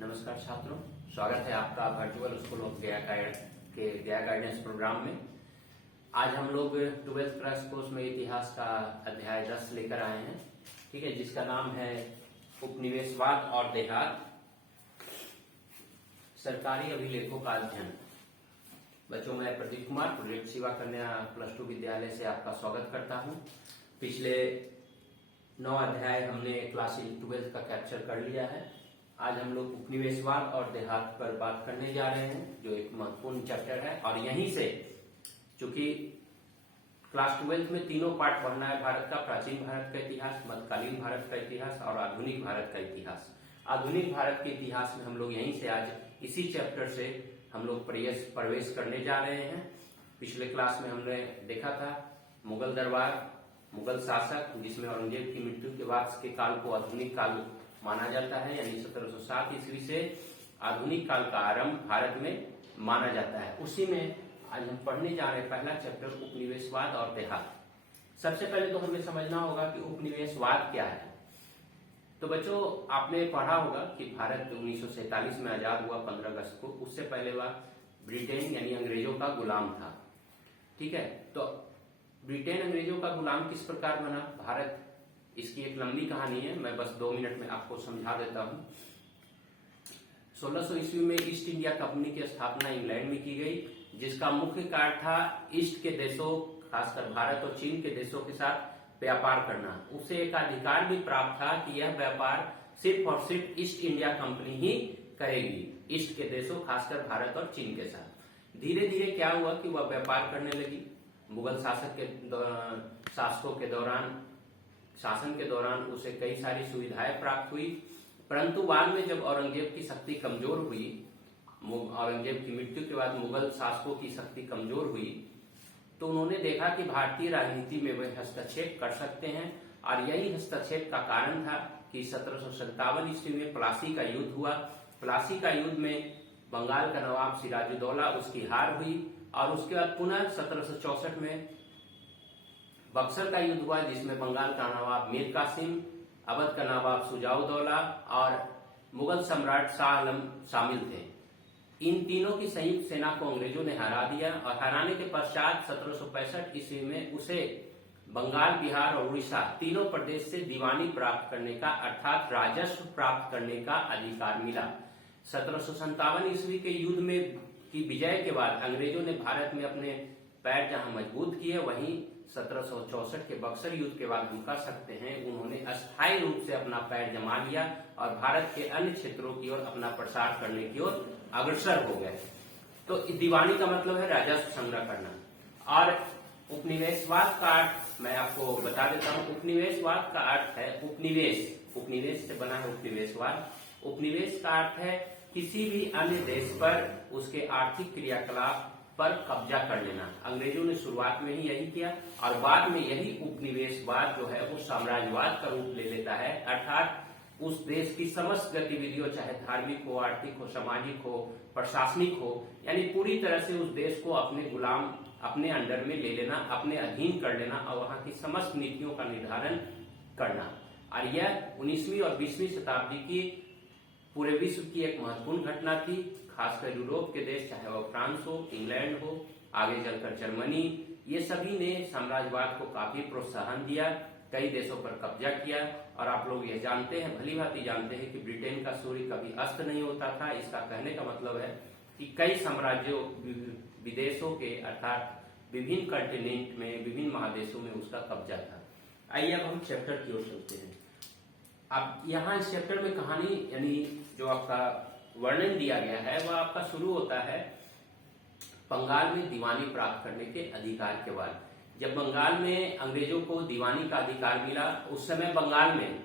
नमस्कार छात्रों, स्वागत है आपका वर्चुअल स्कूल ऑफ गया के गया गाइडेंस प्रोग्राम में। आज हम लोग 12th क्लास कोर्स में इतिहास का अध्याय 10 लेकर आए हैं, ठीक है, जिसका नाम है उपनिवेशवाद और देहात, सरकारी अभिलेखों का अध्ययन। बच्चों, मैं प्रदीप कुमार प्रोजेक्ट सेवा कन्या +2 विद्यालय से आपका स्वागत करता हूं। पिछले 9 अध्याय हमने क्लास 12th का कैप्चर कर लिया है। आज हम लोग उपनिवेशवाद और देहात पर बात करने जा रहे हैं, जो एक महत्वपूर्ण चैप्टर है। और यहीं से, चूंकि क्लास 12th में तीनों पार्ट पढ़ना है, भारत का प्राचीन भारत का इतिहास, मध्यकालीन भारत का इतिहास और आधुनिक भारत का इतिहास। आधुनिक भारत के इतिहास में हम लोग यहीं से आज इसी चैप्टर से हम लोग प्रवेश करने जा रहे हैं। पिछले क्लास में हमने देखा था मुगल दरबार, मुगल शासक, जिसमें औरंगजेब की मृत्यु के बाद के काल को आधुनिक काल माना जाता है, यानी 1707 ईस्वी से आधुनिक काल का आरंभ भारत में माना जाता है। उसी में आज हम पढ़ने जा रहे हैं पहला चैप्टर उपनिवेशवाद और देहात। सबसे पहले तो हमें समझना होगा कि उपनिवेशवाद क्या है। तो बच्चों, आपने पढ़ा होगा कि भारत 1947 में आजाद हुआ 15 अगस्त को। उससे पहले वह ब्रिटेन यानी अंग्रेजों का गुलाम था, ठीक है। तो ब्रिटेन अंग्रेजों का गुलाम किस प्रकार बना भारत, इसकी एक लंबी कहानी है, मैं बस 2 मिनट में आपको समझा देता हूं। 1600 ईस्वी में ईस्ट इंडिया कंपनी की स्थापना इंग्लैंड में की गई, जिसका मुख्य कार्य था ईस्ट के देशों, खासकर भारत और चीन के देशों के साथ व्यापार करना। उसे एक अधिकार भी प्राप्त था कि यह व्यापार सिर्फ और सिर्फ ईस्ट इंडिया कंपनी ही करेगी, ईस्ट के देशों, खासकर भारत और चीन के साथ। धीरे धीरे क्या हुआ कि वह व्यापार करने लगी। मुगल शासन के दौरान उसे कई सारी सुविधाएं प्राप्त हुई, परंतु बाद में जब औरंगजेब की शक्ति कमजोर हुई, औरंगजेब की मृत्यु के बाद मुगल शासकों की शक्ति कमजोर हुई, तो उन्होंने देखा कि भारतीय राजनीति में वे हस्तक्षेप कर सकते हैं। और यही हस्तक्षेप का कारण था कि 1757 ईस्वी में प्लासी का युद्ध हुआ। प्लासी का युद्ध में बंगाल का नवाब सिराजुद्दौला, उसकी हार हुई। और उसके बाद पुनः 1764 में बक्सर का युद्ध हुआ, जिसमें बंगाल का नवाब मीर कासिम, अवध का नवाब शुजाउद्दौला और मुगल सम्राट शाह आलम शामिल थे। इन तीनों की संयुक्त सेना को अंग्रेजों ने हरा दिया और हराने के पश्चात 1765 ईस्वी में उसे बंगाल, बिहार और उड़ीसा तीनों प्रदेश से दीवानी प्राप्त करने का, अर्थात राजस्व प्राप्त करने का अधिकार मिला। 1757 ईस्वी के युद्ध में की विजय के बाद अंग्रेजों ने भारत में अपने पैर जहां मजबूत किए, वहीं 1764 के बक्सर युद्ध के बाद हम कह सकते हैं उन्होंने अस्थायी रूप से अपना पैर जमा लिया और भारत के अन्य क्षेत्रों की ओर अपना प्रसार करने की ओर अग्रसर हो गए। तो दीवानी का मतलब है राजस्व संग्रह करना। और उपनिवेशवाद का अर्थ मैं आपको बता देता हूं। उपनिवेशवाद का अर्थ है उपनिवेश, उपनिवेश से बना है उपनिवेशवाद। उपनिवेश का अर्थ है किसी भी अन्य देश पर उसके आर्थिक क्रियाकलाप पर कब्जा कर लेना। अंग्रेजों ने शुरुआत में ही यही किया और बाद में यही उपनिवेशवाद जो है वो साम्राज्यवाद का रूप ले लेता है, अर्थात उस देश की समस्त गतिविधियों, चाहे धार्मिक हो, आर्थिक हो, सामाजिक हो, प्रशासनिक हो, यानी पूरी तरह से उस देश को अपने गुलाम, अपने अंडर में ले लेना, अपने अधीन कर लेना और वहां की समस्त नीतियों का निर्धारण करना। और यह 19वीं और 20वीं शताब्दी की पूरे विश्व की एक महत्वपूर्ण घटना थी। खासकर यूरोप के देश, चाहे वह फ्रांस हो, इंग्लैंड हो, आगे चलकर जर्मनी, ये सभी ने साम्राज्यवाद को काफी प्रोत्साहन दिया, कई देशों पर कब्जा किया। और आप लोग यह जानते हैं, भली भांति जानते हैं कि ब्रिटेन का सूर्य कभी अस्त नहीं होता था। इसका कहने का मतलब है कि कई साम्राज्यों, विदेशों के, अर्थात विभिन्न कंटिनेंट में, विभिन्न महादेशों में उसका कब्जा था। आइए अब हम चैप्टर की ओर चलते हैं। अब यहाँ इस चैप्टर में कहानी, यानी जो आपका वर्णन दिया गया है, वह आपका शुरू होता है बंगाल में दीवानी प्राप्त करने के अधिकार के बाद। जब बंगाल में अंग्रेजों को दीवानी का अधिकार मिला, उस समय बंगाल में,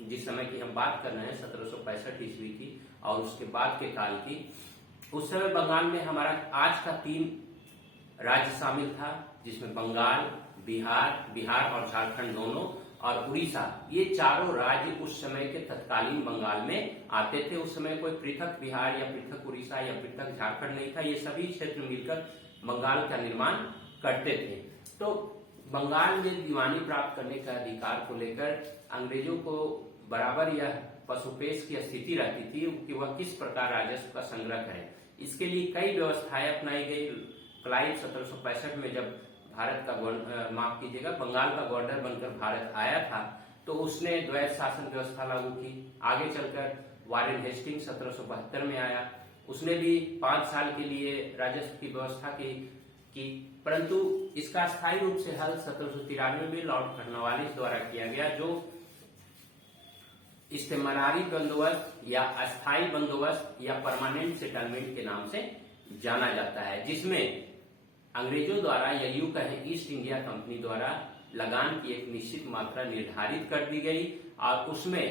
जिस समय की हम बात कर रहे हैं 1765 ईस्वी की और उसके बाद के काल की, उस समय बंगाल में हमारा आज का 3 राज्य शामिल था, जिसमें बंगाल, बिहार और झारखंड दोनों और उड़ीसा, ये चारों राज्य उस समय के तत्कालीन बंगाल में आते थे। उस समय कोई पृथक बिहार या पृथक उड़ीसा या पृथक झारखंड नहीं था, ये सभी क्षेत्र मिलकर बंगाल का निर्माण करते थे। तो बंगाल में दीवानी प्राप्त करने का अधिकार को लेकर अंग्रेजों को बराबर यह पशुपेश की स्थिति रहती थी कि वह किस प्रकार राजस्व का संग्रह करे। इसके लिए कई व्यवस्थाएं अपनाई गई। क्लाइव 1765 में जब भारत का माफ कीजिएगा बंगाल का गवर्नर बनकर भारत आया था तो उसने द्वैध शासन व्यवस्था लागू की। आगे चलकर वारेन हेस्टिंग्स 1772 में आया, उसने भी 5 साल के लिए राजस्व की व्यवस्था की, परंतु इसका स्थायी रूप से हल 1793 में लॉर्ड कॉर्नवालिस द्वारा किया गया, जो इस्तेमारी बंदोबस्त या अस्थायी बंदोबस्त या परमानेंट सेटलमेंट के नाम से जाना जाता है, जिसमें अंग्रेजों द्वारा या यूं कहें ईस्ट इंडिया कंपनी द्वारा लगान की एक निश्चित मात्रा निर्धारित कर दी गई और उसमें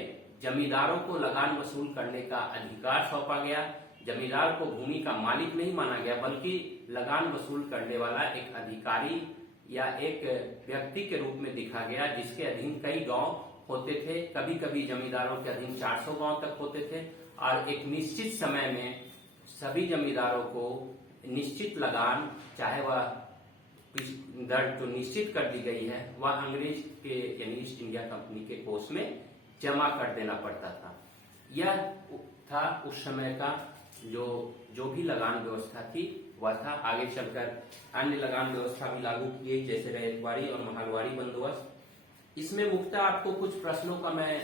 जमींदारों को लगान वसूल करने का अधिकार सौंपा गया। जमींदार को भूमि का मालिक नहीं माना गया बल्कि लगान वसूल करने वाला एक अधिकारी या एक व्यक्ति के रूप में दिखा गया, जिसके अधीन कई गांव होते थे। कभी कभी जमींदारों के अधीन 400 गांव तक होते थे और एक निश्चित समय में सभी जमींदारों को निश्चित लगान, चाहे वह दर जो निश्चित कर दी गई है वह अंग्रेज के यानी ईस्ट इंडिया कंपनी के कोष में जमा कर देना पड़ता था। यह था उस समय का जो भी लगान व्यवस्था थी वह था। आगे चलकर अन्य लगान व्यवस्था भी लागू की गई, जैसे रैयतवाड़ी और महलवाड़ी बंदोबस्त। इसमें मुख्यतः आपको कुछ प्रश्नों का मैं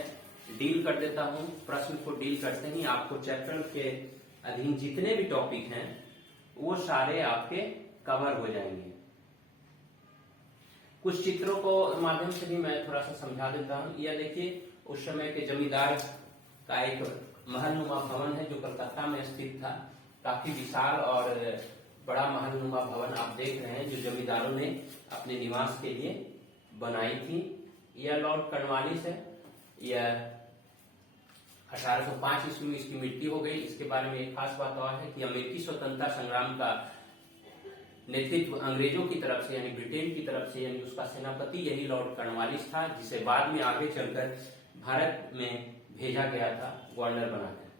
डील कर देता हूं। प्रश्न को डील करते ही आपको चैप्टर के अधीन जितने भी टॉपिक हैं वो सारे आपके कवर हो जाएंगे। कुछ चित्रों को माध्यम से भी मैं थोड़ा सा समझा देता हूं। यह देखिए उस समय के जमींदार का एक महलनुमा भवन है जो कलकत्ता में स्थित था। काफी विशाल और बड़ा महलनुमा भवन आप देख रहे हैं जो जमींदारों ने अपने निवास के लिए बनाई थी। यह लॉर्ड कॉर्नवालिस है। यह 1805 ईस्वी में इसकी मृत्यु हो गई। इसके बारे में एक खास बात और है कि अमेरिकी स्वतंत्रता संग्राम का नेतृत्व अंग्रेजों की तरफ से यानी ब्रिटेन की तरफ से यानी उसका सेनापति यही लॉर्ड कॉर्नवालिस था, जिसे बाद में आगे चलकर भारत में भेजा गया था गवर्नर बनाकर।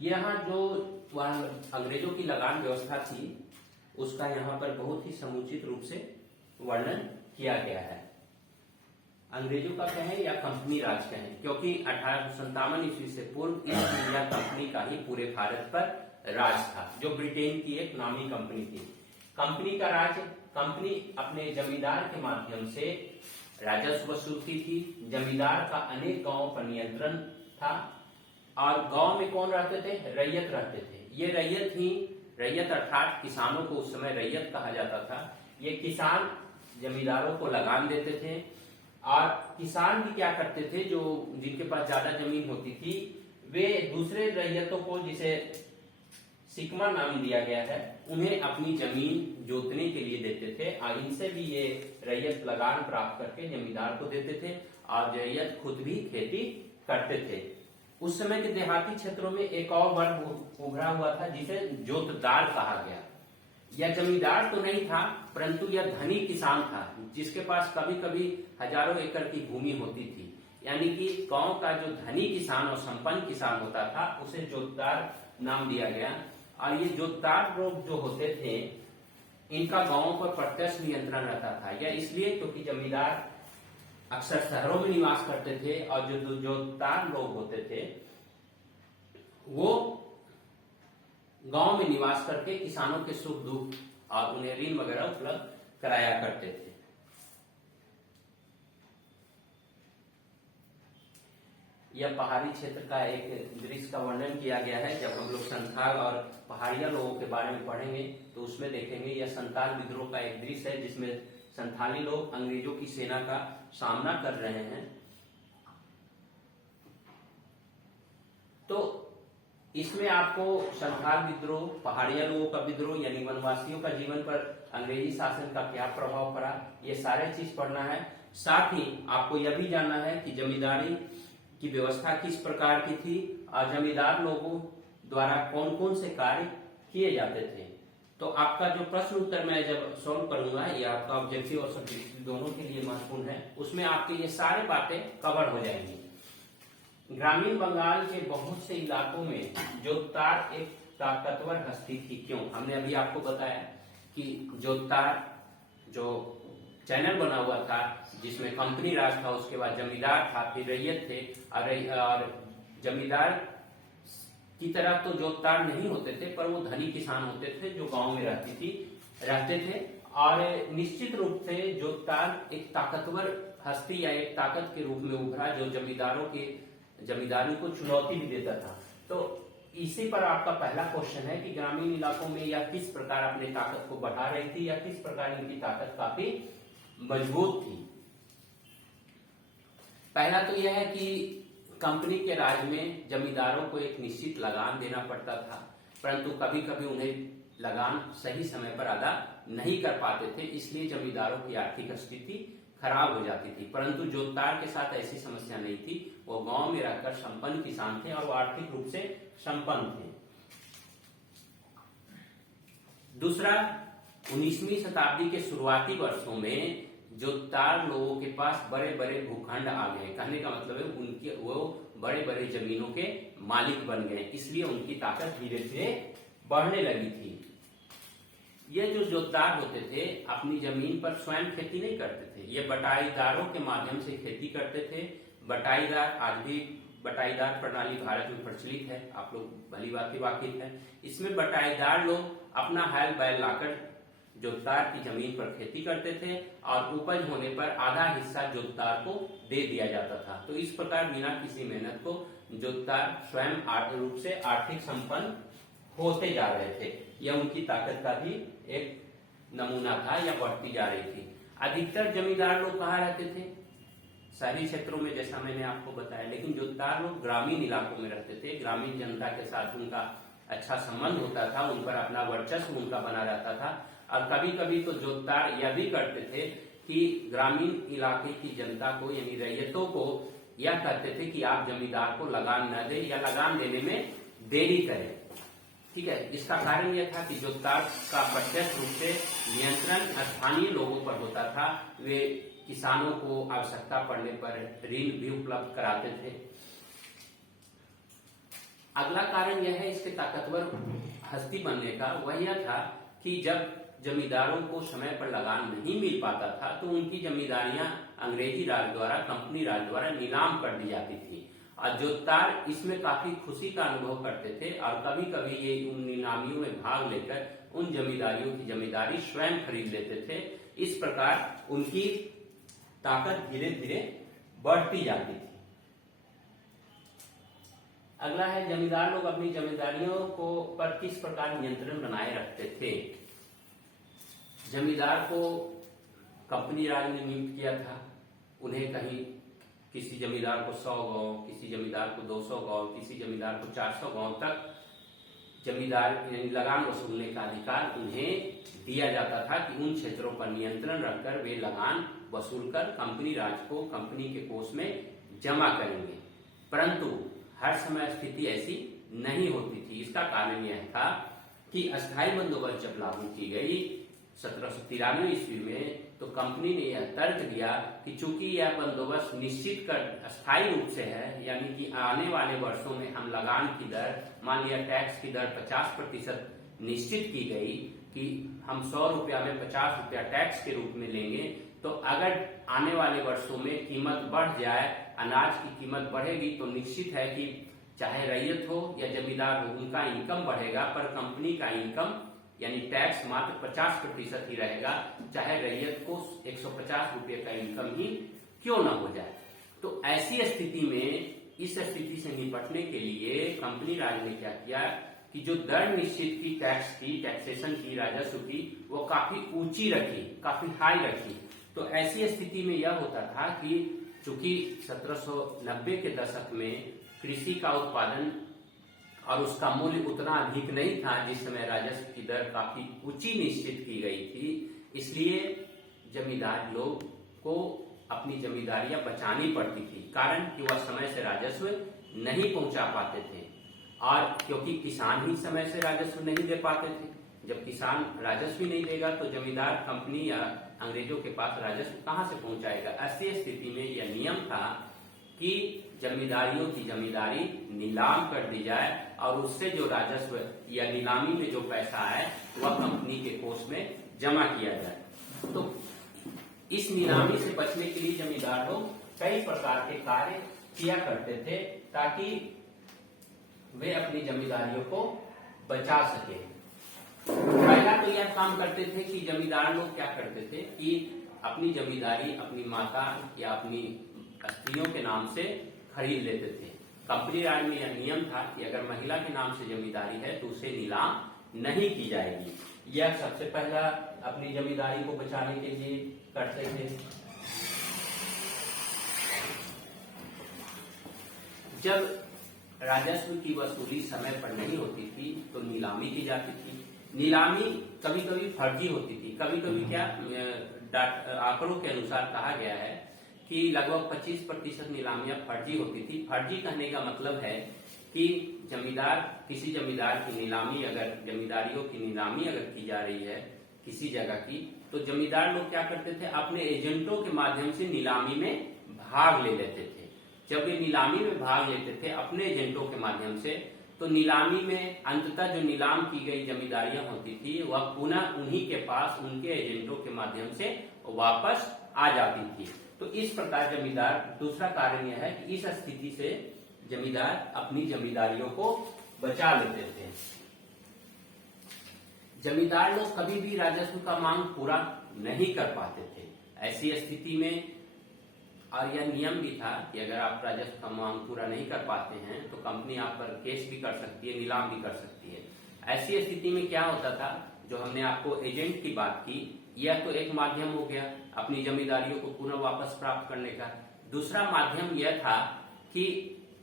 यहाँ जो अंग्रेजों की लगान व्यवस्था थी उसका यहाँ पर बहुत ही समुचित रूप से वर्णन किया गया है। अंग्रेजों का कहें या कंपनी राज कहें, क्योंकि 1857 ईस्वी से पूर्व ईस्ट इंडिया कंपनी का ही पूरे भारत पर राज था, जो ब्रिटेन की एक नामी कंपनी थी। कंपनी का राज, कंपनी अपने जमींदार के माध्यम से राजस्व वसूलती थी। जमींदार का अनेक गांवों पर नियंत्रण था और गांव में कौन रहते थे? रैयत रहते थे। ये रैयत ही, रैयत अर्थात किसानों को उस समय रैयत कहा जाता था। ये किसान जमींदारों को लगान देते थे और किसान भी क्या करते थे, जो जिनके पास ज्यादा जमीन होती थी वे दूसरे रैयतों को, जिसे सिकमा नाम दिया गया है, उन्हें अपनी जमीन जोतने के लिए देते थे और इनसे भी ये रैयत लगान प्राप्त करके जमींदार को देते थे और रैयत खुद भी खेती करते थे। उस समय के देहाती क्षेत्रों में एक और वर्ग उभरा हुआ था जिसे जोतदार कहा गया। यह जमींदार तो नहीं था परंतु यह धनी किसान था, जिसके पास कभी कभी हजारों एकड़ की भूमि होती थी। यानी कि गांव का जो धनी किसान और संपन्न किसान होता था उसे जोतदार नाम दिया गया। और ये जोतदार लोग जो होते थे इनका गांवों पर प्रत्यक्ष नियंत्रण रहता था। यह इसलिए क्योंकि जमींदार अक्सर शहरों में निवास करते थे और जो जोतदार लोग होते थे वो गांव में निवास करके किसानों के सुख दुख और उन्हें ऋण वगैरह उपलब्ध कराया करते थे। यह पहाड़ी क्षेत्र का एक दृश्य का वर्णन किया गया है। जब हम लोग संथाल और पहाड़िया लोगों के बारे में पढ़ेंगे तो उसमें देखेंगे यह संथाल विद्रोह का एक दृश्य है जिसमें संथाली लोग अंग्रेजों की सेना का सामना कर रहे हैं। तो इसमें आपको संथाल विद्रोह, पहाड़िया लोगों का विद्रोह यानी वनवासियों का जीवन पर अंग्रेजी शासन का क्या प्रभाव पड़ा, ये सारे चीज पढ़ना है। साथ ही आपको यह भी जानना है कि जमींदारी की व्यवस्था किस प्रकार की थी और जमींदार लोगों द्वारा कौन कौन से कार्य किए जाते थे। तो आपका जो प्रश्न उत्तर मैं जब सॉल्व करूंगा, ये आपका ऑब्जेक्टिव और सब्जेक्टिव दोनों के लिए महत्वपूर्ण है, उसमें आपके ये सारे बातें कवर हो जाएंगी। ग्रामीण बंगाल के बहुत से इलाकों में जोतदार एक ताकतवर हस्ती थी। क्यों? हमने अभी आपको बताया कि जोतदार जो चैनल बना हुआ था जिसमें कंपनी राज था, उसके बाद जमींदार था, फिर रैयत थे। और जमींदार की तरह तो जोतदार नहीं होते थे, पर वो धनी किसान होते थे जो गांव में रहते थे। और निश्चित रूप से जोतदार एक ताकतवर हस्ती या एक ताकत के रूप में उभरा जो जमींदारी को चुनौती भी देता था। तो इसी पर आपका पहला क्वेश्चन है कि ग्रामीण इलाकों में यह किस प्रकार अपनी ताकत को बढ़ा रही थी या किस प्रकार इनकी ताकत काफी मजबूत थी। पहला तो यह है कि कंपनी के राज में जमींदारों को एक निश्चित लगान देना पड़ता था, परंतु कभी कभी उन्हें लगान सही समय पर अदा नहीं कर पाते थे, इसलिए जमींदारों की आर्थिक स्थिति खराब हो जाती थी। परंतु जोतदार के साथ ऐसी समस्या नहीं थी, वो गांव में रहकर संपन्न किसान थे और वो आर्थिक रूप से संपन्न थे। दूसरा, 19वीं शताब्दी के शुरुआती वर्षों में जोतदार लोगों के पास बड़े बड़े भूखंड आ गए। कहने का मतलब है वो बड़े बड़े जमीनों के मालिक बन गए, इसलिए उनकी ताकत धीरे धीरे बढ़ने लगी थी। ये जो जोतदार होते थे अपनी जमीन पर स्वयं खेती नहीं करते थे, ये बटाईदारों के माध्यम से खेती करते थे। बटाईदार, आज भी बटाईदार प्रणाली भारत में प्रचलित है, आप लोग भली भांति वाकिफ है। इसमें बटाईदार लोग अपना हल बैल लाकर जोतदार की जमीन पर खेती करते थे और उपज होने पर आधा हिस्सा जोतदार को दे दिया जाता था। तो इस प्रकार बिना किसी मेहनत को जोतदार स्वयं आर्थिक रूप से आर्थिक संपन्न होते जा रहे थे। यह उनकी ताकत का भी एक नमूना था या बढ़ती जा रही थी। अधिकतर जमींदार लोग कहाँ रहते थे? शहरी क्षेत्रों में, जैसा मैंने आपको बताया, लेकिन जोतदार लोग ग्रामीण इलाकों में रहते थे। ग्रामीण जनता के साथ उनका अच्छा संबंध होता था, उन पर अपना वर्चस्व उनका बना रहता था। और कभी कभी तो जोतदार यह भी करते थे कि ग्रामीण इलाके की जनता को यानी रैयतों को यह कहते थे कि आप जमींदार को लगान न दें या लगान देने में देरी करें। ठीक है, इसका कारण यह था कि जोतदार का प्रत्यक्ष रूप से नियंत्रण स्थानीय लोगों पर होता था। वे किसानों को आवश्यकता पड़ने पर ऋण भी उपलब्ध कराते थे। अगला कारण यह है इसके ताकतवर हस्ती बनने का, वह यह था कि जब जमींदारों को समय पर लगान नहीं मिल पाता था तो उनकी जमींदारियां अंग्रेजी राज द्वारा, कंपनी राज द्वारा नीलाम कर दी जाती थी। और जोतदार इसमें काफी खुशी का अनुभव करते थे और कभी कभी ये उन नीलामियों में भाग लेकर उन जमींदारियों की जमींदारी स्वयं खरीद लेते थे। इस प्रकार उनकी ताकत धीरे धीरे बढ़ती जाती थी। अगला है, जमींदार लोग अपनी जमींदारियों को पर किस प्रकार नियंत्रण बनाए रखते थे। जमींदार को कंपनी राज ने नियुक्त किया था। उन्हें कहीं किसी जमींदार को 100 गांव, किसी जमींदार को 200 गांव, किसी जमींदार को 400 गांव तक जमींदार लगान वसूलने का अधिकार उन्हें दिया जाता था कि उन क्षेत्रों पर नियंत्रण रखकर वे लगान वसूलकर कंपनी राज को कंपनी के कोष में जमा करेंगे। परंतु हर समय स्थिति ऐसी नहीं होती थी। इसका कारण यह था कि अस्थायी बंदोबस्त जब लागू की गई 1793 ईस्वी में, तो कंपनी ने यह तर्क दिया कि चूंकि यह बंदोबस्त निश्चित कर अस्थायी रूप से है, यानी कि आने वाले वर्षों में हम लगान की दर, मान लिया टैक्स की दर 50% निश्चित की गई कि हम 100 रुपया में 50 रुपया टैक्स के रूप में लेंगे, तो अगर आने वाले वर्षों में कीमत बढ़ जाए, अनाज की कीमत बढ़ेगी, तो निश्चित है कि चाहे रैयत हो या जमींदार हो, उनका इनकम बढ़ेगा, पर कंपनी का इनकम यानी टैक्स मात्र 50% ही रहेगा, चाहे रैयत को 150 रुपये का इनकम ही क्यों न हो जाए। तो ऐसी स्थिति में, इस स्थिति से निपटने के लिए कंपनी राज ने क्या किया कि जो दर निश्चित की टैक्स की, टैक्सेशन की, राजस्व की, वो काफी ऊंची रखी, काफी हाई रखी। तो ऐसी स्थिति में यह होता था कि चूंकि 1790 के दशक में कृषि का उत्पादन और उसका मूल्य उतना अधिक नहीं था जिस समय राजस्व की दर काफी ऊंची निश्चित की गई थी, इसलिए जमींदार लोग को अपनी जमींदारियां बचानी पड़ती थी। कारण कि वह समय से राजस्व नहीं पहुंचा पाते थे, और क्योंकि किसान ही समय से राजस्व नहीं दे पाते थे। जब किसान राजस्व ही नहीं देगा तो जमींदार कंपनी या अंग्रेजों के पास राजस्व कहां से पहुंचाएगा। ऐसी स्थिति में यह नियम था कि जमींदारियों की जमींदारी नीलाम कर दी जाए और उससे जो राजस्व या नीलामी में जो पैसा आए वह कंपनी के कोष में जमा किया जाए। तो इस नीलामी से बचने के लिए जमींदार लोग कई प्रकार के कार्य किया करते थे ताकि वे अपनी जमींदारियों को बचा सके। पहला तो यह काम करते थे कि जमींदार लोग क्या करते थे कि अपनी जमींदारी अपनी माता या अपनी स्त्रियों के नाम से खरीद लेते थे। कंपनी राज में यह नियम था कि अगर महिला के नाम से जमींदारी है तो उसे नीलाम नहीं की जाएगी। यह सबसे पहला अपनी जमींदारी को बचाने के लिए करते थे। जब राजस्व की वसूली समय पर नहीं होती थी तो नीलामी की जाती थी। नीलामी कभी कभी फर्जी होती थी, कभी कभी क्या आंकड़ों के अनुसार कहा गया है कि लगभग 25% नीलामियां फर्जी होती थी। फर्जी कहने का मतलब है कि किसी जमींदार की नीलामी अगर जमींदारियों की नीलामी अगर की जा रही है किसी जगह की, तो जमींदार लोग क्या करते थे अपने एजेंटों के माध्यम से नीलामी में भाग ले लेते थे। जब वे नीलामी में भाग लेते थे अपने एजेंटों के माध्यम से, तो नीलामी में अंततः जो नीलाम की गई जमींदारियां होती थी वह पुनः उन्हीं के पास उनके एजेंटों के माध्यम से वापस आ जाती थी। तो इस प्रकार जमींदार, दूसरा कारण यह है कि इस स्थिति से जमींदार अपनी जमींदारियों को बचा लेते थे। जमींदार लोग कभी भी राजस्व का मांग पूरा नहीं कर पाते थे। ऐसी स्थिति में और यह नियम भी था कि अगर आप राजस्व का मांग पूरा नहीं कर पाते हैं तो कंपनी आप पर केस भी कर सकती है, नीलाम भी कर सकती है। ऐसी स्थिति में क्या होता था, जो हमने आपको एजेंट की बात की, यह तो एक माध्यम हो गया अपनी जमींदारियों को पुनः वापस प्राप्त करने का। दूसरा माध्यम यह था कि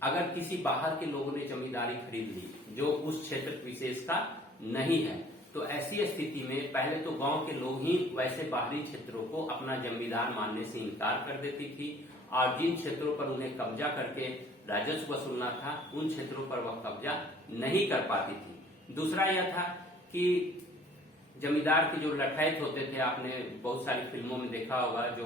अगर किसी बाहर के लोगों ने जमींदारी खरीद ली जो उस क्षेत्र विशेष का नहीं है, तो ऐसी स्थिति में पहले तो गांव के लोग ही वैसे बाहरी क्षेत्रों को अपना जमींदार मानने से इनकार कर देती थी और जिन क्षेत्रों पर उन्हें कब्जा करके राजस्व वसूलना था उन क्षेत्रों पर वह कब्जा नहीं कर पाती थी। दूसरा यह था कि जमींदार के जो लठैत होते थे, आपने बहुत सारी फिल्मों में देखा होगा जो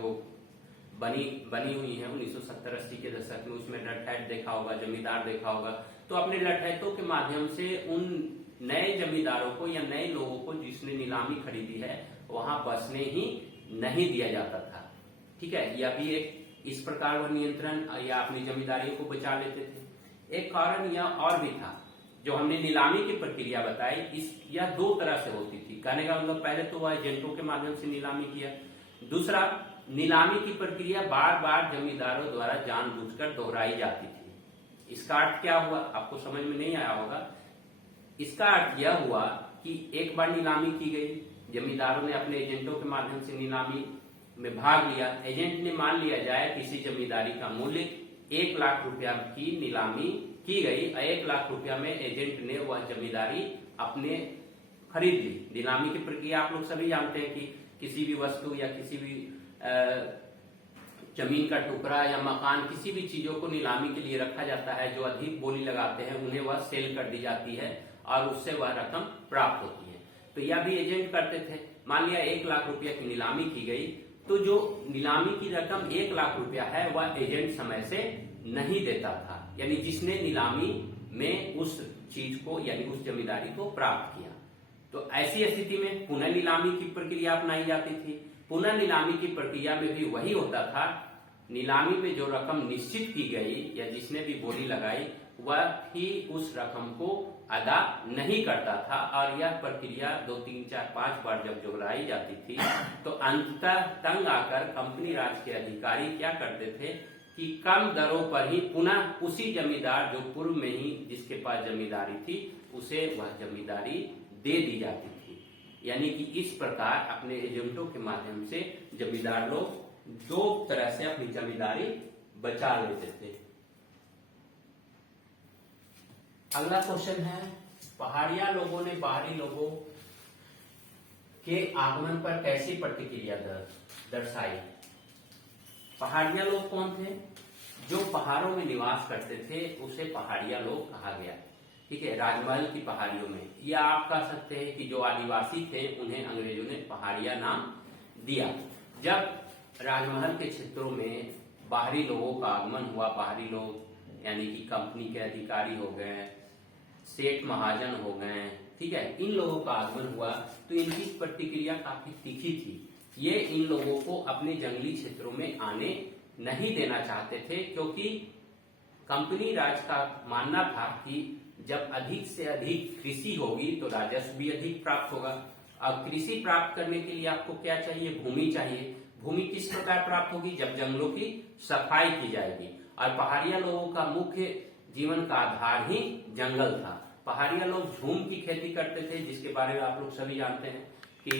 बनी हुई है 1970-80 के दशक में, उसमें लठैत देखा होगा, जमींदार देखा होगा। तो अपने लठैतों के माध्यम से उन नए जमींदारों को या नए लोगों को जिसने नीलामी खरीदी है वहां बसने ही नहीं दिया जाता था। ठीक है, यह भी एक इस प्रकार वह नियंत्रण या अपनी जमींदारियों को बचा लेते थे। एक कारण यह और भी था, जो हमने नीलामी की प्रक्रिया बताई, यह दो तरह से होती थी। कहने का मतलब पहले तो वह एजेंटों के माध्यम से नीलामी किया, दूसरा नीलामी की प्रक्रिया बार बार जमींदारों द्वारा जानबूझकर दोहराई जाती थी। इसका अर्थ क्या हुआ, आपको समझ में नहीं आया होगा। इसका अर्थ यह हुआ कि एक बार नीलामी की गई, जमींदारों ने अपने एजेंटों के माध्यम से नीलामी में भाग लिया, एजेंट ने मान लिया जाए किसी जमींदारी का मूल्य 1 लाख रुपया की नीलामी की गई, 1 लाख रुपया में एजेंट ने वह जमींदारी अपने खरीद ली। नीलामी की प्रक्रिया आप लोग सभी जानते हैं कि किसी भी वस्तु या किसी भी जमीन का टुकड़ा या मकान, किसी भी चीजों को नीलामी के लिए रखा जाता है। जो अधिक बोली लगाते हैं उन्हें वह सेल कर दी जाती है और उससे वह रकम प्राप्त होती है। तो यह भी एजेंट करते थे। मान लिया 1 लाख रुपया की नीलामी की गई, तो जो नीलामी की रकम 1 लाख रुपया है वह एजेंट समय से नहीं देता था, यानी जिसने नीलामी में उस चीज को यानी उस जमींदारी को प्राप्त किया। तो ऐसी स्थिति में पुनः नीलामी की प्रक्रिया अपनाई जाती थी। पुनः नीलामी की प्रक्रिया में भी वही होता था, नीलामी में जो रकम निश्चित की गई या जिसने भी बोली लगाई वह ही उस रकम को अदा नहीं करता था। और यह प्रक्रिया 2, 3, 4, 5 बार जब दोहराई जाती थी तो अंततः तंग आकर कंपनी राज के अधिकारी क्या करते थे कि कम दरों पर ही पुनः उसी जमींदार जो पूर्व में ही जिसके पास जमींदारी थी उसे वह जमींदारी दे दी जाती थी। यानी कि इस प्रकार अपने एजेंटों के माध्यम से जमींदार लोग दो तरह से अपनी जमींदारी बचा लेते थे। अगला क्वेश्चन है, पहाड़िया लोगों ने बाहरी लोगों के आगमन पर कैसी प्रतिक्रिया दर्शाई? पहाड़िया लोग कौन थे? जो पहाड़ों में निवास करते थे उसे पहाड़िया लोग कहा गया। ठीक है, राजमहल की पहाड़ियों में, या आप कह सकते हैं कि जो आदिवासी थे उन्हें अंग्रेजों ने पहाड़िया नाम दिया। जब राजमहल के क्षेत्रों में बाहरी लोगों का आगमन हुआ, बाहरी लोग यानी कि कंपनी के अधिकारी हो गए, सेठ महाजन हो गए, ठीक है, इन लोगों का आगमन हुआ तो इनकी प्रतिक्रिया काफी तीखी थी। ये इन लोगों को अपने जंगली क्षेत्रों में आने नहीं देना चाहते थे, क्योंकि कंपनी राज का मानना था कि जब अधिक से अधिक कृषि होगी तो राजस्व भी अधिक प्राप्त होगा। अब कृषि प्राप्त करने के लिए आपको क्या चाहिए? भूमि चाहिए। भूमि किस प्रकार प्राप्त होगी? जब जंगलों की सफाई की जाएगी। और पहाड़िया लोगों का मुख्य जीवन का आधार ही जंगल था। पहाड़िया लोग झूम की खेती करते थे, जिसके बारे में आप लोग सभी जानते हैं कि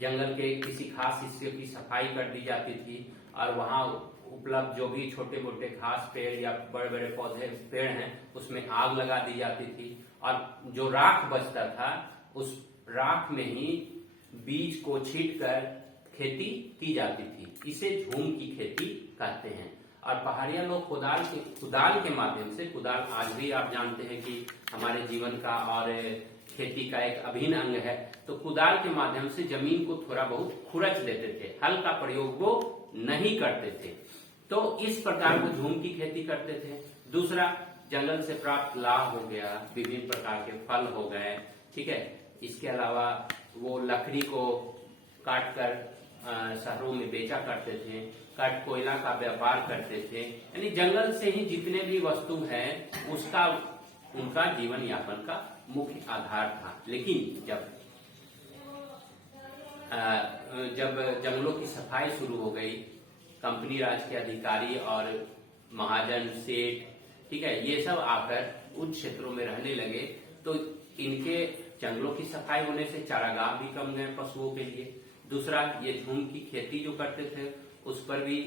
जंगल के किसी खास हिस्से की सफाई कर दी जाती थी और वहां उपलब्ध जो भी छोटे मोटे घास पेड़ या बड़े बड़े पौधे पेड़ हैं उसमें आग लगा दी जाती थी, और जो राख बचता था उस राख में ही बीज को छींटकर खेती की जाती थी। इसे झूम की खेती कहते हैं। और पहाड़िया लोग कुदाल के माध्यम से, कुदाल आज भी आप जानते हैं कि हमारे जीवन का और खेती का एक अभिन्न अंग है, तो कुदाल के माध्यम से जमीन को थोड़ा बहुत खुरच देते थे, हल का प्रयोग वो नहीं करते थे। तो इस प्रकार वो झूम की खेती करते थे। दूसरा, जंगल से प्राप्त लाभ हो गया, विभिन्न प्रकार के फल हो गए, ठीक है। इसके अलावा वो लकड़ी को काट कर शहरों में बेचा करते थे, काट कोयला का व्यापार करते थे। यानी जंगल से ही जितने भी वस्तु है उसका उनका जीवन यापन का मुख्य आधार था। लेकिन जब जंगलों की सफाई शुरू हो गई, कंपनी राज के अधिकारी और महाजन, सेठ, ठीक है, ये सब आकर उन क्षेत्रों में रहने लगे, तो इनके जंगलों की सफाई होने से चारागाह भी कम गए पशुओं के लिए। दूसरा, ये झूम की खेती जो करते थे उस पर भी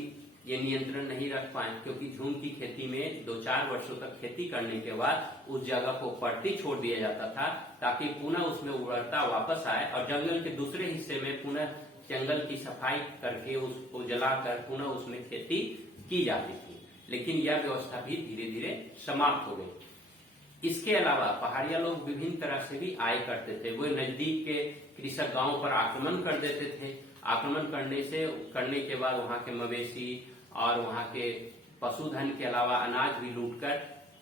ये नियंत्रण नहीं रख पाए, क्योंकि झूम की खेती में 2-4 वर्षों तक खेती करने के बाद उस जगह को पड़ती छोड़ दिया जाता था, ताकि पुनः उसमें उर्वरता वापस आए और जंगल के दूसरे हिस्से में पुनः जंगल की सफाई करके उसको जलाकर पुनः उसमें खेती की जाती थी। लेकिन यह व्यवस्था भी धीरे धीरे समाप्त हो गई। इसके अलावा पहाड़िया लोग विभिन्न तरह से भी आय करते थे। वो नजदीक के कृषक गांवों पर आक्रमण कर देते थे। आक्रमण करने के बाद वहां के मवेशी और वहां के पशुधन के अलावा अनाज भी लूटकर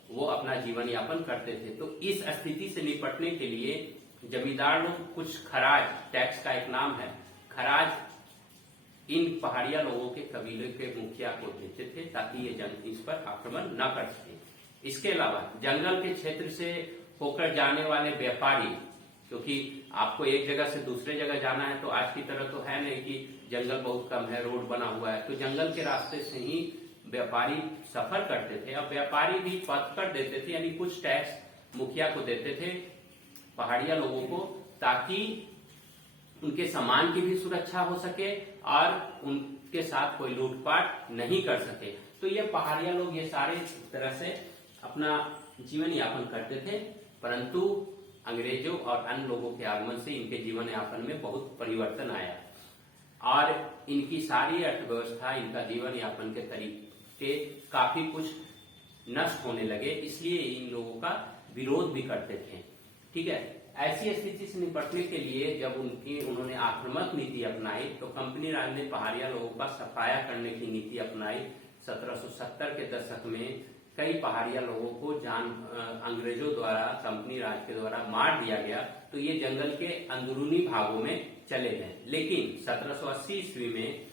वो अपना जीवन यापन करते थे। तो इस स्थिति से निपटने के लिए जमींदार लोग कुछ खराज, टैक्स का एक नाम है, खराज इन पहाड़िया लोगों के कबीले के मुखिया को देते थे, ताकि ये इस पर आक्रमण न कर सके। इसके अलावा जंगल के क्षेत्र से होकर जाने वाले व्यापारी, क्योंकि आपको एक जगह से दूसरे जगह जाना है, तो आज की तरह तो है नहीं कि जंगल बहुत कम है, रोड बना हुआ है, तो जंगल के रास्ते से ही व्यापारी सफर करते थे। अब व्यापारी भी पथ कर देते थे, यानी कुछ टैक्स मुखिया को देते थे पहाड़िया लोगों को, ताकि उनके सामान की भी सुरक्षा हो सके और उनके साथ कोई लूटपाट नहीं कर सके। तो ये पहाड़िया लोग ये सारे तरह से अपना जीवन यापन करते थे, परंतु अंग्रेजों और अन्य लोगों के आगमन से इनके जीवन यापन में बहुत परिवर्तन आया और इनकी सारी अर्थव्यवस्था, इनका जीवन यापन के तरीके काफी कुछ नष्ट होने लगे। इसलिए इन लोगों का विरोध भी करते थे, ठीक है। ऐसी स्थिति से निपटने के लिए जब उन्होंने आक्रामक नीति अपनाई, तो कंपनी राज ने पहाड़िया लोगों का सफाया करने की नीति अपनाई। 1770 के दशक में कई पहाड़िया लोगों को अंग्रेजों द्वारा, कंपनी राज के द्वारा मार दिया गया, तो ये जंगल के अंदरूनी भागों में चले गए। लेकिन 1780 ईस्वी में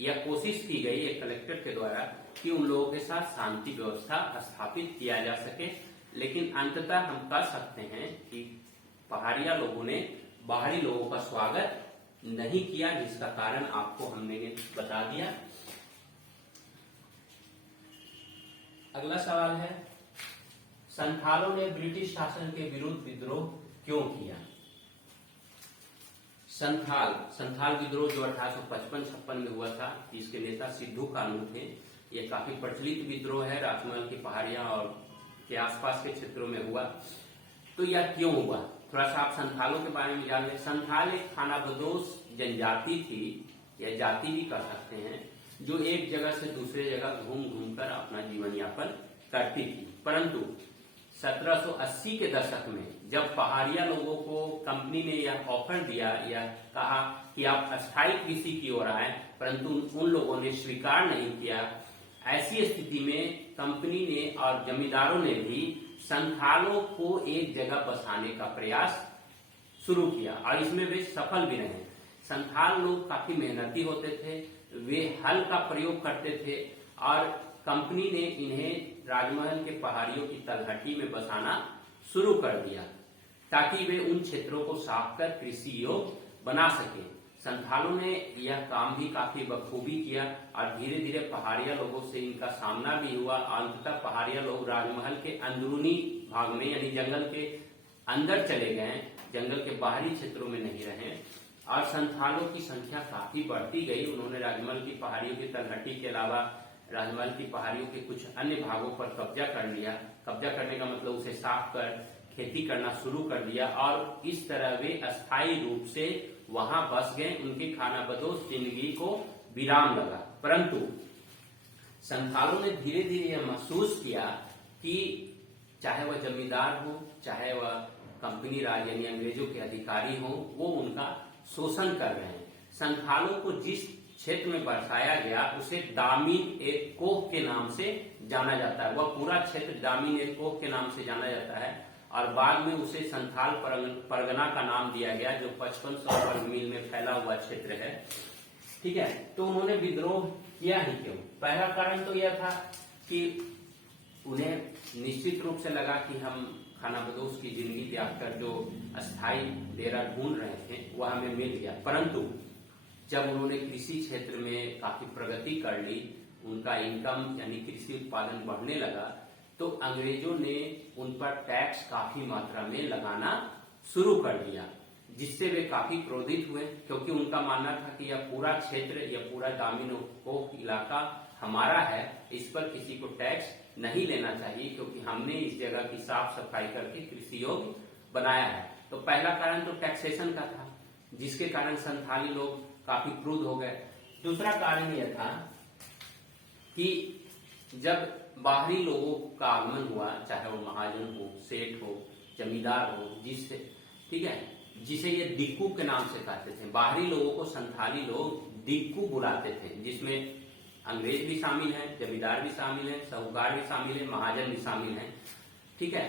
यह कोशिश की गई एक कलेक्टर के द्वारा कि उन लोगों के साथ शांति व्यवस्था स्थापित किया जा सके, लेकिन अंततः हम कह सकते हैं कि पहाड़िया लोगों ने बाहरी लोगों का स्वागत नहीं किया, जिसका कारण आपको हमने बता दिया। अगला सवाल है, संथालों ने ब्रिटिश शासन के विरुद्ध विद्रोह क्यों किया? संथाल विद्रोह जो 1855-56 में हुआ था, इसके नेता सिद्धू कानू थे। ये काफी प्रचलित विद्रोह है, राजमहल की पहाड़ियां और के आसपास के क्षेत्रों में हुआ। तो यह क्यों हुआ, थोड़ा सा आप संथालों के बारे में जान लें। संथाल एक खानाबदोश जनजाति थी, या जाति भी कह सकते हैं, जो एक जगह से दूसरे जगह घूम घूम कर अपना जीवन यापन करती थी। परंतु 1780 के दशक में जब पहाड़िया लोगों को कंपनी ने यह ऑफर दिया या कहा कि आप अस्थायी कृषि की ओर आए, परंतु उन लोगों ने स्वीकार नहीं किया। ऐसी स्थिति में कंपनी ने और जमींदारों ने भी संथालों को एक जगह बसाने का प्रयास शुरू किया और इसमें वे सफल भी रहे। संथाल लोग काफी मेहनती होते थे, वे हल का प्रयोग करते थे और कंपनी ने इन्हें राजमहल के पहाड़ियों की तलहटी में बसाना शुरू कर दिया ताकि वे उन क्षेत्रों को साफ कर कृषि योग्य बना सके। संथालों ने यह काम भी काफी बखूबी किया और धीरे धीरे पहाड़िया लोगों से इनका सामना भी हुआ। अंततः पहाड़िया लोग राजमहल के अंदरूनी भाग में यानी जंगल के अंदर चले गए, जंगल के बाहरी क्षेत्रों में नहीं रहे और संथालों की संख्या काफी बढ़ती गई। उन्होंने राजमहल की पहाड़ियों की तलहटी के अलावा राजमहल की पहाड़ियों के कुछ अन्य भागों पर कब्जा कर लिया। कब्जा करने का मतलब उसे साफ कर खेती करना शुरू कर दिया और इस तरह वे अस्थायी रूप से वहां बस गए। उनकी खानाबदोश जिंदगी को विराम लगा। परंतु संथालों ने धीरे धीरे यह महसूस किया कि चाहे वह जमींदार हो, चाहे वह कंपनी राज यानी अंग्रेजों के अधिकारी हो, वो उनका शोषण कर रहे हैं। संथालों को जिस क्षेत्र में बसाया गया उसे दामिन ए कोह के नाम से जाना जाता है। वह पूरा क्षेत्र दामिन ए कोह के नाम से जाना जाता है और बाद में उसे संथाल परगना का नाम दिया गया, जो 5500 वर्ग मील में फैला हुआ क्षेत्र है। ठीक है, तो उन्होंने विद्रोह किया ही क्यों? पहला कारण तो यह था कि उन्हें निश्चित रूप से लगा कि हम खानाबदोश की जिंदगी त्याग कर जो अस्थायी डेरा ढूंढ रहे थे वह हमें मिल गया। परंतु जब उन्होंने कृषि क्षेत्र में काफी प्रगति कर ली, उनका इनकम यानी कृषि उत्पादन बढ़ने लगा, तो अंग्रेजों ने उन पर टैक्स काफी मात्रा में लगाना शुरू कर दिया, जिससे वे काफी क्रोधित हुए क्योंकि उनका मानना था कि यह पूरा क्षेत्र, यह पूरा दामिन कोह इलाका हमारा है, इस पर किसी को टैक्स नहीं लेना चाहिए क्योंकि हमने इस जगह की साफ सफाई करके कृषि योग्य बनाया है। तो पहला कारण तो टैक्सेशन का था, जिसके कारण संथाली लोग काफी क्रुद्ध हो गए। दूसरा कारण यह था कि जब बाहरी लोगों का आगमन हुआ, चाहे वो महाजन हो, सेठ हो, जमींदार हो, जिससे ठीक है, जिसे ये दिक्कू के नाम से कहते थे। बाहरी लोगों को संथाली लोग दिक्कू बुलाते थे, जिसमें अंग्रेज भी शामिल हैं, जमींदार भी शामिल हैं, साहूकार भी शामिल हैं, महाजन भी शामिल हैं। ठीक है,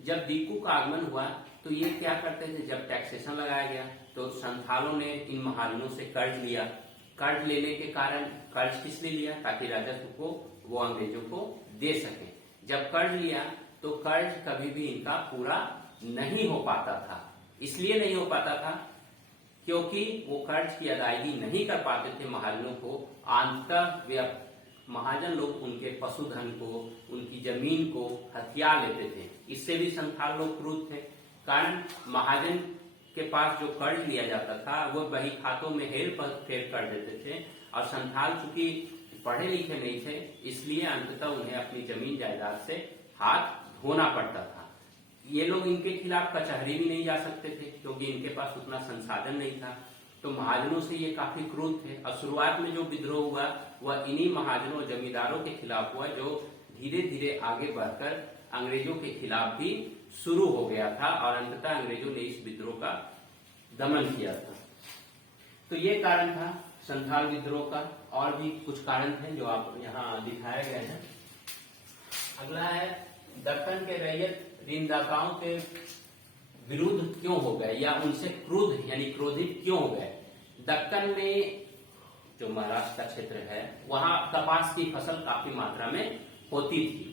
जब दिक्कू का आगमन हुआ तो ये क्या करते थे, जब टैक्सेशन लगाया गया तो संथालों ने इन महाजनों से कर्ज लिया। कर्ज लेने के कारण, कर्ज किस लिए लिया? ताकि राजस्व को वो अंग्रेजों को दे सके। जब कर्ज लिया तो कर्ज कभी भी इनका पूरा नहीं हो पाता था। इसलिए नहीं हो पाता था क्योंकि वो कर्ज की अदायगी नहीं कर पाते थे महाजनों को। अंततः महाजन लोग उनके पशुधन को, उनकी जमीन को हथिया लेते थे। इससे भी संथाल लोग क्रुद्ध थे, कारण महाजन के पास जो कर्ज लिया जाता था वो बही खातों में हेर फेर कर देते थे और संथाल चूंकि पढ़े लिखे नहीं थे, इसलिए अंततः उन्हें अपनी जमीन जायदाद से हाथ धोना पड़ता था। ये लोग इनके खिलाफ कचहरी भी नहीं जा सकते थे क्योंकि इनके पास उतना संसाधन नहीं था। तो महाजनों से ये काफी क्रुद्ध थे और शुरुआत में जो विद्रोह हुआ वह इन्हीं महाजनों और जमींदारों के खिलाफ हुआ, जो धीरे धीरे आगे बढ़कर अंग्रेजों के खिलाफ भी शुरू हो गया था और अंततः अंग्रेजों ने इस विद्रोह का दमन किया था। तो ये कारण था संथाल विद्रोह का। और भी कुछ कारण थे जो आप यहाँ दिखाए गए हैं। अगला है दक्कन के रैयत ऋणदाताओं के विरुद्ध क्यों हो गए या उनसे क्रुद्ध यानी क्रोधित क्यों हो गए। दक्कन में जो महाराष्ट्र का क्षेत्र है वहां कपास की फसल काफी मात्रा में होती थी।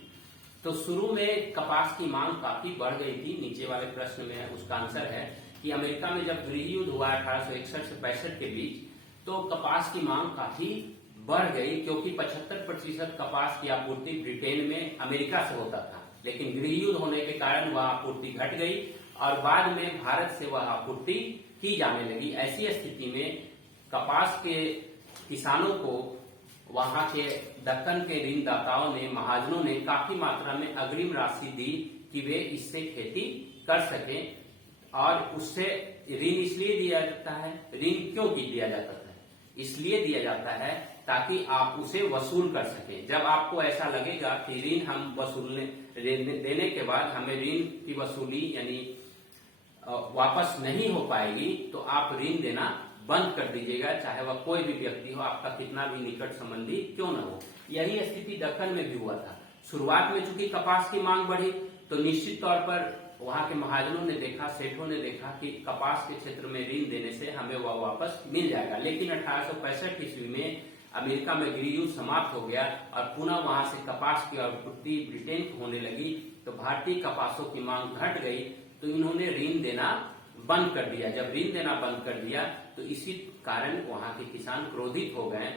तो शुरू में कपास की मांग काफी बढ़ गई थी। नीचे वाले प्रश्न में उसका आंसर है कि अमेरिका में जब गृह युद्ध हुआ 1861 से 65 के बीच, तो कपास की मांग काफी बढ़ गई क्योंकि 75% कपास की आपूर्ति ब्रिटेन में अमेरिका से होता था, लेकिन गृह युद्ध होने के कारण वह आपूर्ति घट गई और बाद में भारत से वह आपूर्ति की जाने लगी। ऐसी स्थिति में कपास के किसानों को वहां के दक्कन के ऋणदाताओं ने, महाजनों ने काफी मात्रा में अग्रिम राशि दी कि वे इससे खेती कर सकें। और उससे ऋण इसलिए दिया जाता है, ऋण क्यों दिया जाता है? इसलिए दिया जाता है ताकि आप उसे वसूल कर सकें। जब आपको ऐसा लगेगा कि ऋण हम वसूलने देने के बाद हमें ऋण की वसूली यानी वापस नहीं हो पाएगी, तो आप ऋण देना बंद कर दीजिएगा, चाहे वह कोई भी व्यक्ति हो, आपका कितना भी निकट संबंधी क्यों न हो। यही स्थिति दक्कन में भी हुआ था। शुरुआत में चूंकि कपास की मांग बढ़ी तो निश्चित तौर पर वहां के महाजनों ने देखा, सेठों ने देखा कि कपास के क्षेत्र में ऋण देने से हमें वह वापस मिल जाएगा। लेकिन 1865 ईस्वी में अमेरिका में गृहयुद्ध समाप्त हो गया और पुनः वहां से कपास की आपूर्ति ब्रिटेन को होने लगी, तो भारतीय कपासों की मांग घट गई, तो इन्होंने ऋण देना बंद कर दिया। जब ऋण देना बंद कर दिया तो इसी कारण वहां के किसान क्रोधित हो गए।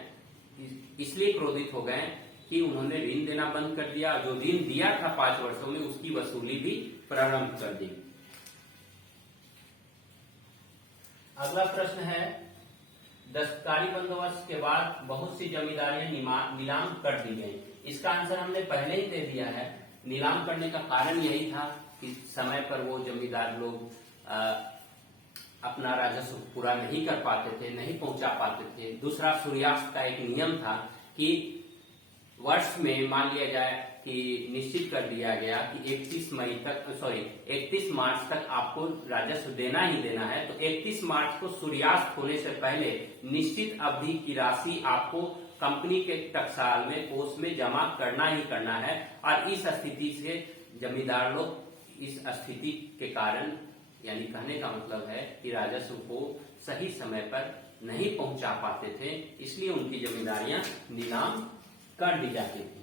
इसलिए क्रोधित हो गए कि उन्होंने ऋण देना बंद कर दिया, जो ऋण दिया था 5 वर्षों में उसकी वसूली भी प्रारंभ कर दी। अगला प्रश्न है, दस्तकारी बंदोबस्त के बाद बहुत सी जमींदारियां नीलाम कर दी गई। इसका आंसर हमने पहले ही दे दिया है। नीलाम करने का कारण यही था कि समय पर वो जमींदार लोग अपना राजस्व पूरा नहीं कर पाते थे, नहीं पहुंचा पाते थे। दूसरा, सूर्यास्त का एक नियम था कि वर्ष में मान लिया जाए कि निश्चित कर दिया गया कि 31 मार्च तक आपको राजस्व देना ही देना है, तो 31 मार्च को सूर्यास्त होने से पहले निश्चित अवधि की राशि आपको कंपनी के टकसाल में, कोष में जमा करना ही करना है। और इस स्थिति से जमींदार लोग इस स्थिति के कारण, यानी कहने का मतलब है कि राजस्व को सही समय पर नहीं पहुंचा पाते थे, इसलिए उनकी जमींदारियां नीलाम कर दी जाती थी।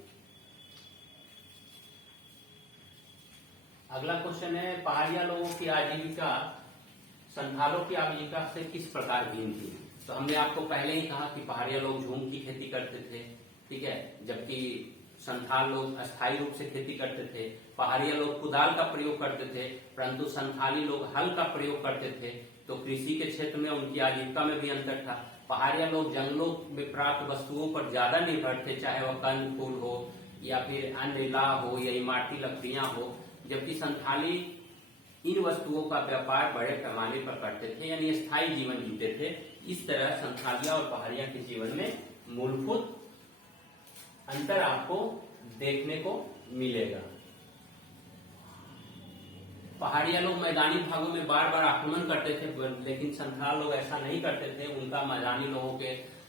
अगला क्वेश्चन है, पहाड़िया लोगों की आजीविका संथालों की आजीविका से किस प्रकार भिन्न थी? तो हमने आपको पहले ही कहा कि पहाड़िया लोग झूम की खेती करते थे, ठीक है, जबकि संथाल लोग अस्थायी रूप से खेती करते थे। पहाड़िया लोग कुदाल का प्रयोग करते थे, परंतु संथाली लोग हल का प्रयोग करते थे। तो कृषि के क्षेत्र में उनकी आजीविका में भी अंतर था। पहाड़िया लोग जंगलों में प्राप्त वस्तुओं पर ज्यादा निर्भर थे, चाहे वह कंद फूल हो या फिर अन्य लाह हो या इमारती लकड़ियां हो, जबकि संथाली इन वस्तुओं का व्यापार बड़े पैमाने पर करते थे, यानी स्थायी जीवन जीते थे। इस तरह संथालिया और पहाड़िया के जीवन में मूलभूत अंतर आपको देखने को मिलेगा। पहाड़िया लोग मैदानी भागों में बार बार आक्रमण करते थे, लेकिन संथाल लोग ऐसा नहीं करते थे। उनका मैदानी लोगों के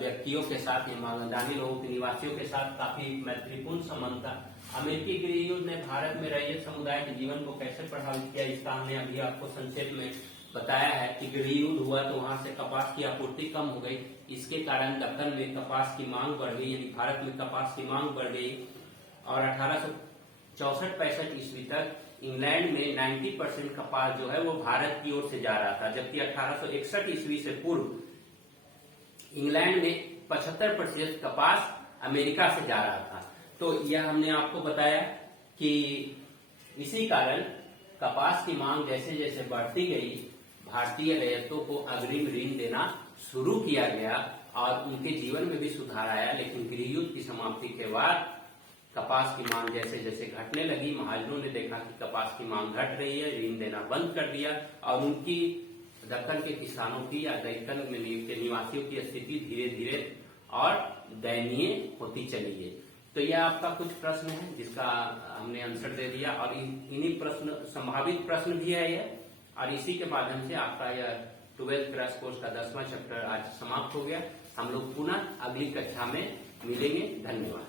व्यक्तियों के साथ, मैदानी लोगों के निवासियों के साथ काफी मैत्रीपूर्ण संबंध था। अमेरिकी गृहयुद्ध ने भारत में रैयत समुदाय के जीवन को कैसे प्रभावित किया, इसका हमने अभी आपको संक्षेप में बताया है कि गृहयुद्ध हुआ तो वहां से कपास की आपूर्ति कम हो गई। इसके कारण दक्कन में कपास की मांग बढ़ गई, यानी भारत में कपास की मांग बढ़ गई। और 1864-65 ईस्वी तक इंग्लैंड में 90% कपास जो है वो भारत की ओर से जा रहा था, जबकि 1861 ईस्वी से पूर्व इंग्लैंड में 75% कपास अमेरिका से जा रहा था। तो यह हमने आपको बताया कि इसी कारण कपास की मांग जैसे जैसे बढ़ती गई, भारतीय रैयतों को अग्रिम ऋण देना शुरू किया गया और उनके जीवन में भी सुधार आया। लेकिन गृहयुद्ध की समाप्ति के बाद कपास की मांग जैसे जैसे घटने लगी, महाजनों ने देखा कि कपास की मांग घट रही है, ऋण देना बंद कर दिया और उनकी दक्कन के किसानों की या दक्कन के निवासियों की स्थिति धीरे धीरे और दयनीय होती चली गई। तो यह आपका कुछ प्रश्न है जिसका हमने आंसर दे दिया और इन्हीं प्रश्न, संभावित प्रश्न भी है यह, और इसी के माध्यम से आपका यह 12th क्रैश कोर्स का 10वां चैप्टर आज समाप्त हो गया। हम लोग पुनः अगली कक्षा में मिलेंगे। धन्यवाद।